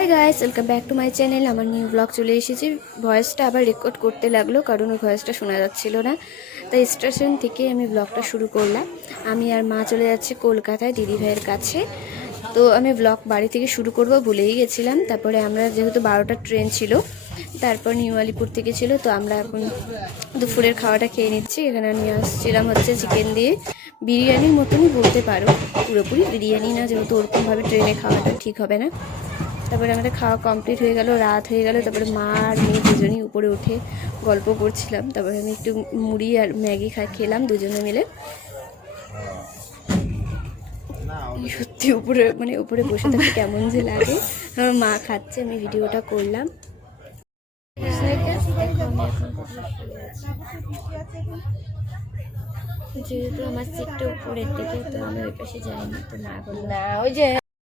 Hi guys, welcome back to my channel. আমার new blog চলে এসেছে। ভয়েসটা আবার রেকর্ড করতে লাগলো কারণ ওই ভয়েসটা শোনা যাচ্ছিল না, তাই স্টেশন থেকে আমি ব্লগটা শুরু করলাম। আমি আর মা চলে যাচ্ছে কলকাতায় দিদি ভাইয়ের কাছে। তো আমি ব্লগ বাড়ি থেকে শুরু করব ভুলেই গেছিলাম। তারপরে আমরা যেহেতু 12টার ট্রেন ছিল, তারপর নিউ আলিপুর থেকে ছিল, তো আমরা এখন দুপুরের খাওয়াটা খেয়ে নিচ্ছি। এখানে নিয়ে আসছিলাম হচ্ছে চিকেন দিয়ে, বিরিয়ানির মতনই বলতে পারো, পুরোপুরি বিরিয়ানি না, যেহেতু ওরকমভাবে ট্রেনে খাওয়াটা ঠিক হবে না। তারপরে আমাদের খাওয়া কমপ্লিট হয়ে গেল, রাত হয়ে গেল। তারপরে মা আর মেয়ে দুজনেই উপরে উঠে গল্প করছিলাম। তারপরে আমি একটু মুড়ি আর ম্যাগি খেলাম দুজনে মিলে। সত্যি উপরে উপরে বসে থাকতে কেমন যে লাগে। আমার মা খাচ্ছে, আমি ভিডিওটা করলাম। যেহেতু আমার সিটটা উপরের দিকে, তো আমি ওই পাশে যাইনি, তো না বললাম না। ওই যে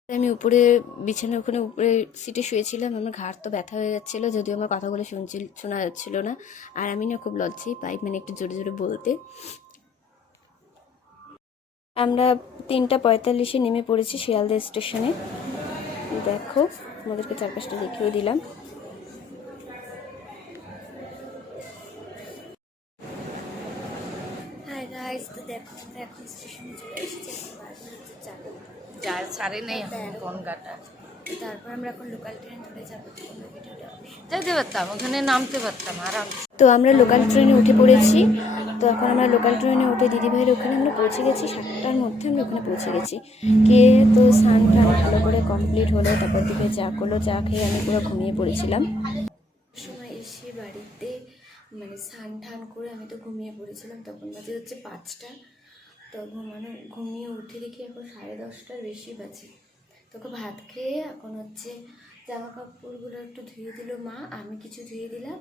আমি উপরে বিছানার ওখানে উপরে সিটে শুয়েছিলাম। আমার ঘাড় তো ব্যথা হয়ে যাচ্ছিলো, যদিও আমার কথাগুলো শোনা যাচ্ছিলো না। আর আমি না খুব লজ্জাই পাই, একটু জোরে জোরে বলতে। আমরা 3:45-এ নেমে পড়েছি শিয়ালদা স্টেশনে। দেখো, তোমাদেরকে চারপাশটা দেখিয়ে দিলাম। হাই গাইস, তো দেখো এখন স্টেশনে চলে এসেছি। যার ছাড়ে নেই কোন গাটা। তারপর আমরা এখন লোকাল ট্রেন ধরে যাবো। যেতে পারতাম, ওখানে নামতে পারতাম আরাম। তো আমরা লোকাল ট্রেনে উঠে পড়েছি। তো এখন আমরা লোকাল ট্রেনে উঠে দিদিভাইয়ের ওখানে আমরা পৌঁছে গেছি। 7টার মধ্যে আমরা ওখানে পৌঁছে গেছি। তো স্নান টান ভালো করে কমপ্লিট হলো। তারপর দিকে চা করলো, চা খেয়ে আমি পুরো ঘুমিয়ে পড়েছিলাম। সময় এসে বাড়িতে স্নান টান করে আমি তো ঘুমিয়ে পড়েছিলাম। তখন বাজে হচ্ছে 5টা। তো ঘুমিয়ে উঠে দেখি এখন 10:30টার বেশি বাজে। তোকে ভাত খেয়ে এখন হচ্ছে জামা কাপড়গুলো একটু ধুয়ে দিল মা, আমি কিছু ধুয়ে দিলাম।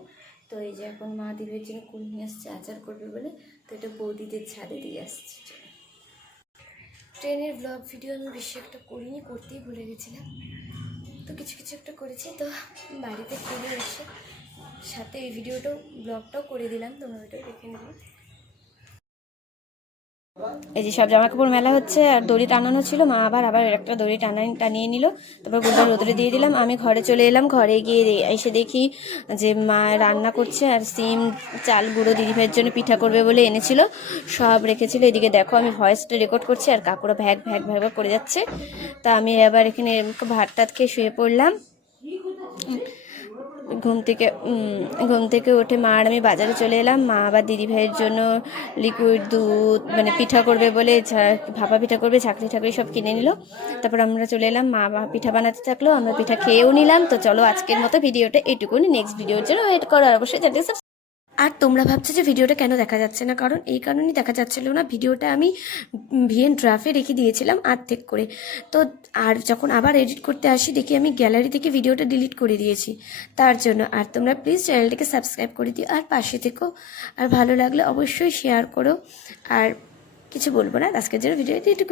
তো এই যে এখন মা দিদির জন্য কুল নিয়ে আসছে আচার করবে বলে, তো এটা বৌদিদের ছাদে দিয়ে আসছে। ট্রেনের ব্লগ ভিডিও আমি বেশি একটা করিনি, করতেই ভুলে গেছিলাম। তো কিছু কিছু একটা করেছি। তো বাড়িতে চলে এসে সাথে এই ভিডিওটাও ব্লগটাও করে দিলাম, তোমরা ওইটাও দেখে নেবে। এই যে সব জামা কাপড় মেলা হচ্ছে আর দড়ি টানানো ছিল, মা আবার একটা দড়ি টানিয়ে নিল। তারপর গুলটা রোদরে দিয়ে দিলাম। আমি ঘরে চলে এলাম। ঘরে গিয়ে এসে দেখি যে মা রান্না করছে আর সিম চাল গুঁড়ো দিদিভাইয়ের জন্য পিঠা করবে বলে এনেছিল, সব রেখেছিল। এদিকে দেখো আমি ভয়েসটা রেকর্ড করছি আর কাকুরা ভ্যাগ ভ্যাগ ভ্যাগ করে যাচ্ছে। তা আমি আবার এখানে ভাত টাত খেয়ে শুয়ে পড়লাম। ঘুম থেকে উঠে মা আর আমি বাজারে চলে এলাম। মা আবার দিদিভাইয়ের জন্য লিকুইড দুধ পিঠা করবে বলে ভাপা পিঠা করবে, ঝাঁকড়ি ঠাকড়ি সব কিনে নিল। তারপর আমরা চলে এলাম, মা পিঠা বানাতে থাকলো, আমরা পিঠা খেয়েও নিলাম। তো চলো আজকের মতো ভিডিওটা এইটুকুনি। নেক্সট ভিডিওর জন্য ওয়েট করো, আর অবশ্যই চ্যানেলটি সাবস্ক্রাইব। আর তোমরা ভাবছো যে ভিডিওটা কেন দেখা যাচ্ছে না, কারণ এই কারণেই দেখা যাচ্ছিল না, ভিডিওটা আমি ভিএন ড্রাফে রেখে দিয়েছিলাম আর্ধেক করে। তো আর যখন আবার এডিট করতে আসি দেখি আমি গ্যালারি থেকে ভিডিওটা ডিলিট করে দিয়েছি, তার জন্য। আর তোমরা প্লিজ চ্যানেলটিকে সাবস্ক্রাইব করে দিও আর পাশে থেকো। আর ভালো লাগলে অবশ্যই শেয়ার করো। আর কিছু বলবো না, আজকের জন্য ভিডিওটি এটুকু।